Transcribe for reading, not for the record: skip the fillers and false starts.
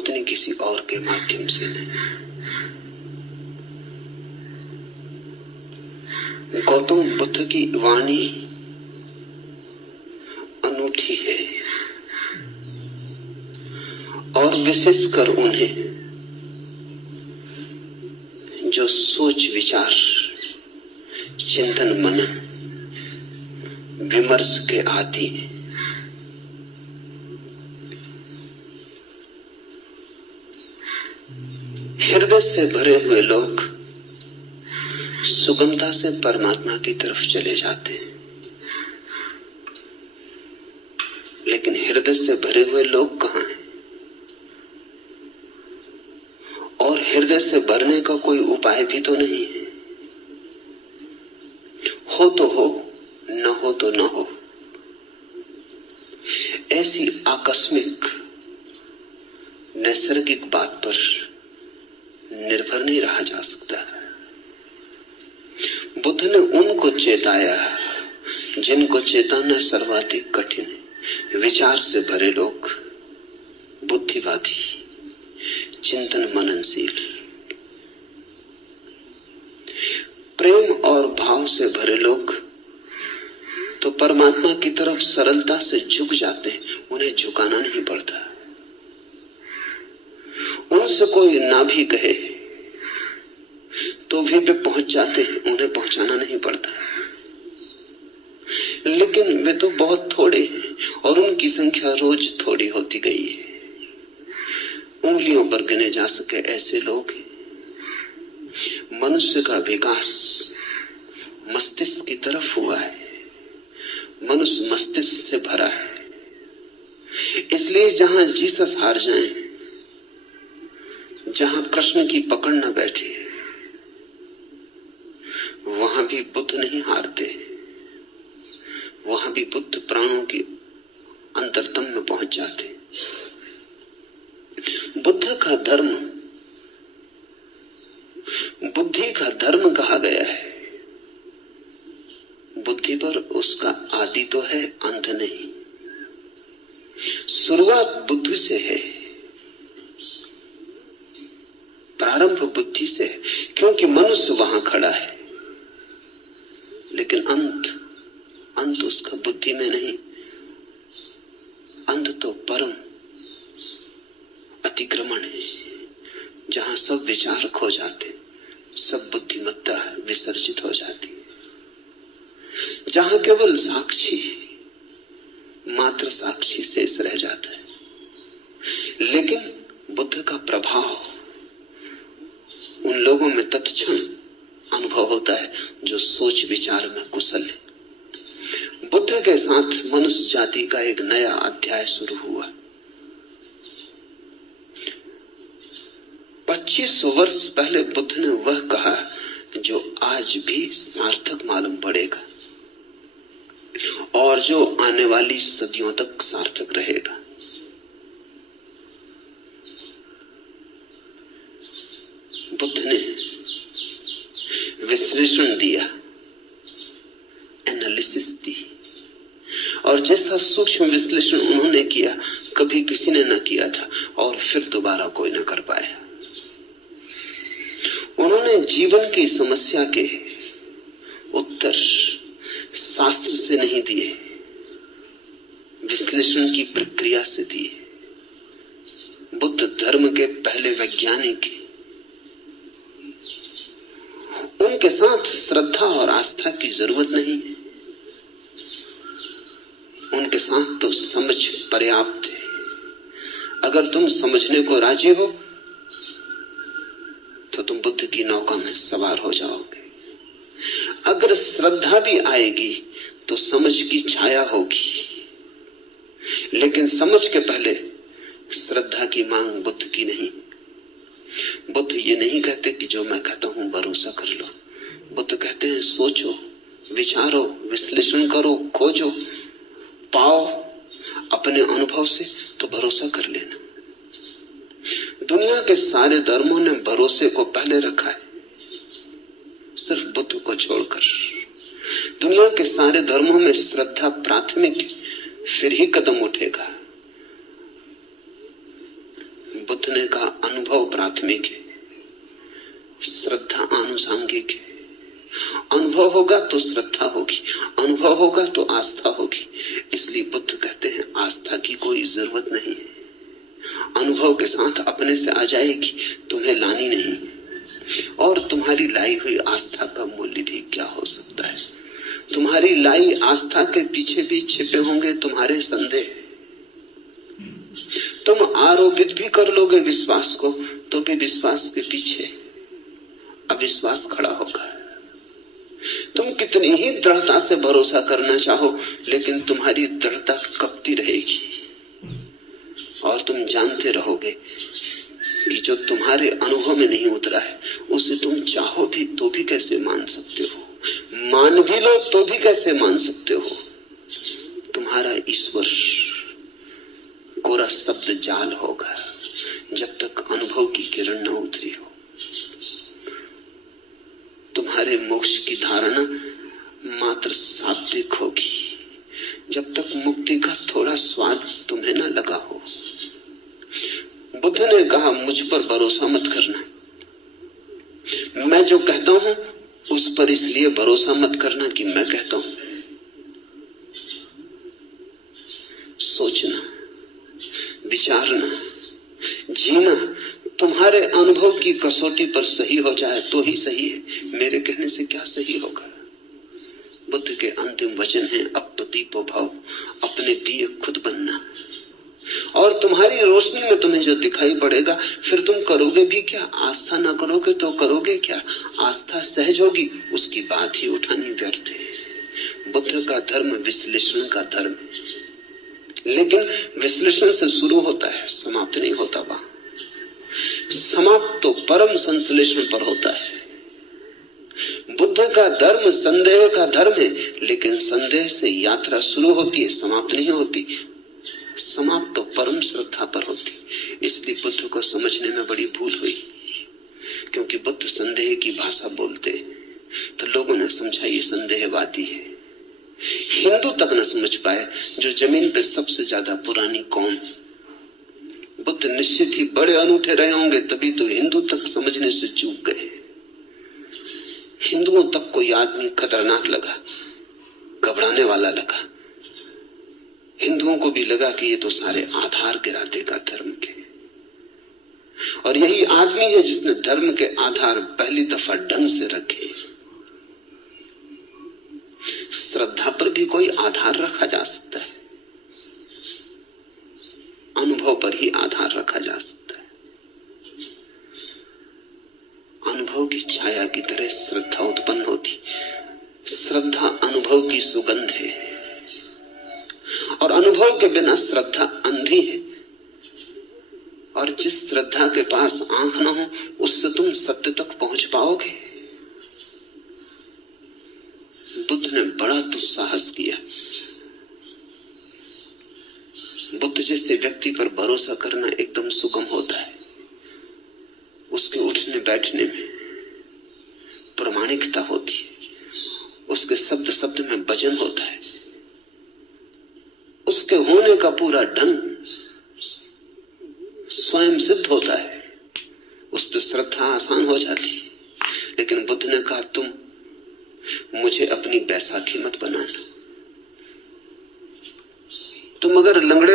उतनी किसी और के माध्यम से नहीं। गौतम बुद्ध की वाणी अनूठी है और विशेषकर उन्हें जो सोच विचार चिंतन मनन विमर्श के आदि हैं। हृदय से भरे हुए लोग सुगमता से परमात्मा की तरफ चले जाते हैं, लेकिन हृदय से भरे हुए लोग कहां हैं? और हृदय से भरने का कोई उपाय भी तो नहीं है। हो तो हो, न हो तो न हो। ऐसी आकस्मिक नैसर्गिक बात पर निर्भर नहीं रहा जा सकता। बुद्ध ने उनको चेताया जिनको चेताना सर्वाधिक कठिन है। विचार से भरे लोग, बुद्धिवादी, चिंतन मननशील, प्रेम और भाव से भरे लोग तो परमात्मा की तरफ सरलता से झुक जाते हैं। उन्हें झुकाना नहीं पड़ता। उनसे कोई ना भी कहे तो भी वे पहुंच जाते हैं, उन्हें पहुंचाना नहीं पड़ता। लेकिन वे तो बहुत थोड़े हैं और उनकी संख्या रोज थोड़ी होती गई है। उंगलियों पर गिने जा सके ऐसे लोग हैं। मनुष्य का विकास मस्तिष्क की तरफ हुआ है। मनुष्य मस्तिष्क से भरा है। इसलिए जहां जीसस हार जाएं, जहां कृष्ण की पकड़ न बैठे, वहां भी बुद्ध नहीं हारते। वहां भी बुद्ध प्राणों की अंतरतम में पहुंच जाते। बुद्ध का धर्म बुद्धि का धर्म कहा गया है। बुद्धि पर उसका आदि तो है, अंत नहीं। शुरुआत बुद्धि से है, प्रारंभ बुद्धि से है, क्योंकि मनुष्य वहां खड़ा है। लेकिन अंत उसका बुद्धि में नहीं। अंत तो परम अतिक्रमण है, जहां सब विचार खो जाते, सब बुद्धिमत्ता विसर्जित हो जाती, जहां केवल साक्षी, मात्र साक्षी शेष रह जाता है। लेकिन बुद्ध का प्रभाव उन लोगों में तत्क्षण अनुभव होता है जो सोच विचार में कुशल है। बुद्ध के साथ मनुष्य जाति का एक नया अध्याय शुरू हुआ। 25 वर्ष पहले बुद्ध ने वह कहा जो आज भी सार्थक मालूम पड़ेगा और जो आने वाली सदियों तक सार्थक रहेगा। बुद्ध ने विश्लेषण दिया, एनालिसिस दी, और जैसा सूक्ष्म विश्लेषण उन्होंने किया कभी किसी ने न किया था और फिर दोबारा कोई न कर पाया। उन्होंने जीवन की समस्या के उत्तर शास्त्र से नहीं दिए, विश्लेषण की प्रक्रिया से दिए। बुद्ध धर्म के पहले वैज्ञानिक हैं। उनके साथ श्रद्धा और आस्था की जरूरत नहीं है। उनके साथ तो समझ पर्याप्त है। अगर तुम समझने को राजी हो तो तुम बुद्ध की नौका में सवार हो जाओगे। अगर श्रद्धा भी आएगी तो समझ की छाया होगी, लेकिन समझ के पहले श्रद्धा की मांग बुद्ध की नहीं। बुद्ध ये नहीं कहते कि जो मैं कहता हूं भरोसा कर लो। बुद्ध कहते हैं सोचो, विचारो, विश्लेषण करो, खोजो, पाओ अपने अनुभव से तो भरोसा कर लेना। दुनिया के सारे धर्मों ने भरोसे को पहले रखा है, सिर्फ बुद्ध को छोड़कर। दुनिया के सारे धर्मों में श्रद्धा प्राथमिक, फिर ही कदम उठेगा। बुद्ध ने कहा अनुभव प्राथमिक है, श्रद्धा आनुषंगिक है। अनुभव होगा तो श्रद्धा होगी, अनुभव होगा तो आस्था होगी। इसलिए बुद्ध कहते हैं आस्था की कोई जरूरत नहीं है, अनुभव के साथ अपने से आ जाएगी, तुम्हें लानी नहीं। और तुम्हारी लाई हुई आस्था का मूल्य भी क्या हो सकता है? तुम्हारी लाई आस्था के पीछे भी छिपे होंगे तुम्हारे संदेह। तुम आरोपित भी कर लोगे विश्वास को, तो भी विश्वास के पीछे अविश्वास खड़ा होगा। तुम कितनी ही दृढ़ता से भरोसा करना चाहो, लेकिन तुम्हारी दृढ़ता कपती रहेगी और तुम जानते रहोगे कि जो तुम्हारे अनुभव में नहीं उतरा है उसे तुम चाहो भी तो भी कैसे मान सकते हो, मान भी लो तो भी कैसे मान सकते हो। तुम्हारा ईश्वर कोरा शब्द जाल होगा जब तक अनुभव की किरण न उतरी हो। तुम्हारे मोक्ष की धारणा मात्र शाब्दिक होगी जब तक मुक्ति का थोड़ा स्वाद तुम्हें न लगा हो। बुद्ध ने कहा मुझ पर भरोसा मत करना, मैं जो कहता हूं उस पर इसलिए भरोसा मत करना कि मैं कहता हूं। सोचना, विचारना, जीना तुम्हारे अनुभव की कसौटी पर सही हो जाए तो ही सही है, मेरे कहने से क्या सही होगा। बुद्ध के अंतिम वचन है अब तो दीपो भव, अपने दिए खुद बनना। और तुम्हारी रोशनी में तुम्हें जो दिखाई पड़ेगा फिर तुम करोगे भी क्या? आस्था ना करोगे तो करोगे क्या? आस्था सहज होगी, उसकी बात ही उठानी व्यर्थ है। बुद्ध का धर्म विश्लेषण का धर्म है, लेकिन विश्लेषण से शुरू होता है, समाप्त नहीं होता। वहां समाप्त तो परम संश्लेषण पर होता है। बुद्ध का धर्म संदेह का धर्म है, लेकिन संदेह से यात्रा शुरू होती है, समाप्त नहीं होती। समाप्त तो परम श्रद्धा पर होती। इसलिए बुद्ध को समझने में बड़ी भूल हुई, क्योंकि बुद्ध संदेह की भाषा बोलते तो लोगों ने समझा ये संदेहवादी है। हिंदू तक न समझ पाए, जो जमीन पे सबसे ज्यादा पुरानी कौम। बुद्ध निश्चित ही बड़े अनूठे रहे होंगे, तभी तो हिंदू तक समझने से चूक गए। हिंदुओं तक कोई आदमी खतरनाक लगा, घबराने वाला लगा। हिंदुओं को भी लगा कि ये तो सारे आधार गिरा देगा धर्म के, और यही आदमी है जिसने धर्म के आधार पहली दफा ढंग से रखे। श्रद्धा पर भी कोई आधार रखा जा सकता है, अनुभव पर ही आधार रखा जा सकता है। अनुभव की छाया की तरह श्रद्धा उत्पन्न होती। श्रद्धा अनुभव की सुगंध है, और अनुभव के बिना श्रद्धा अंधी है। और जिस श्रद्धा के पास आंख न हो, उससे तुम सत्य तक पहुंच पाओगे? बुद्ध ने बड़ा दुस्साहस किया। बुद्ध जैसे व्यक्ति पर भरोसा करना एकदम सुगम होता है। उसके उठने बैठने में प्रामाणिकता होती है, उसके शब्द शब्द में वजन होता है, उसके होने का पूरा ढंग स्वयं सिद्ध होता है। उस पर श्रद्धा आसान हो जाती है। लेकिन बुद्ध ने कहा तुम मुझे अपनी बैसाखी मत बनाना। तुम अगर लंगड़े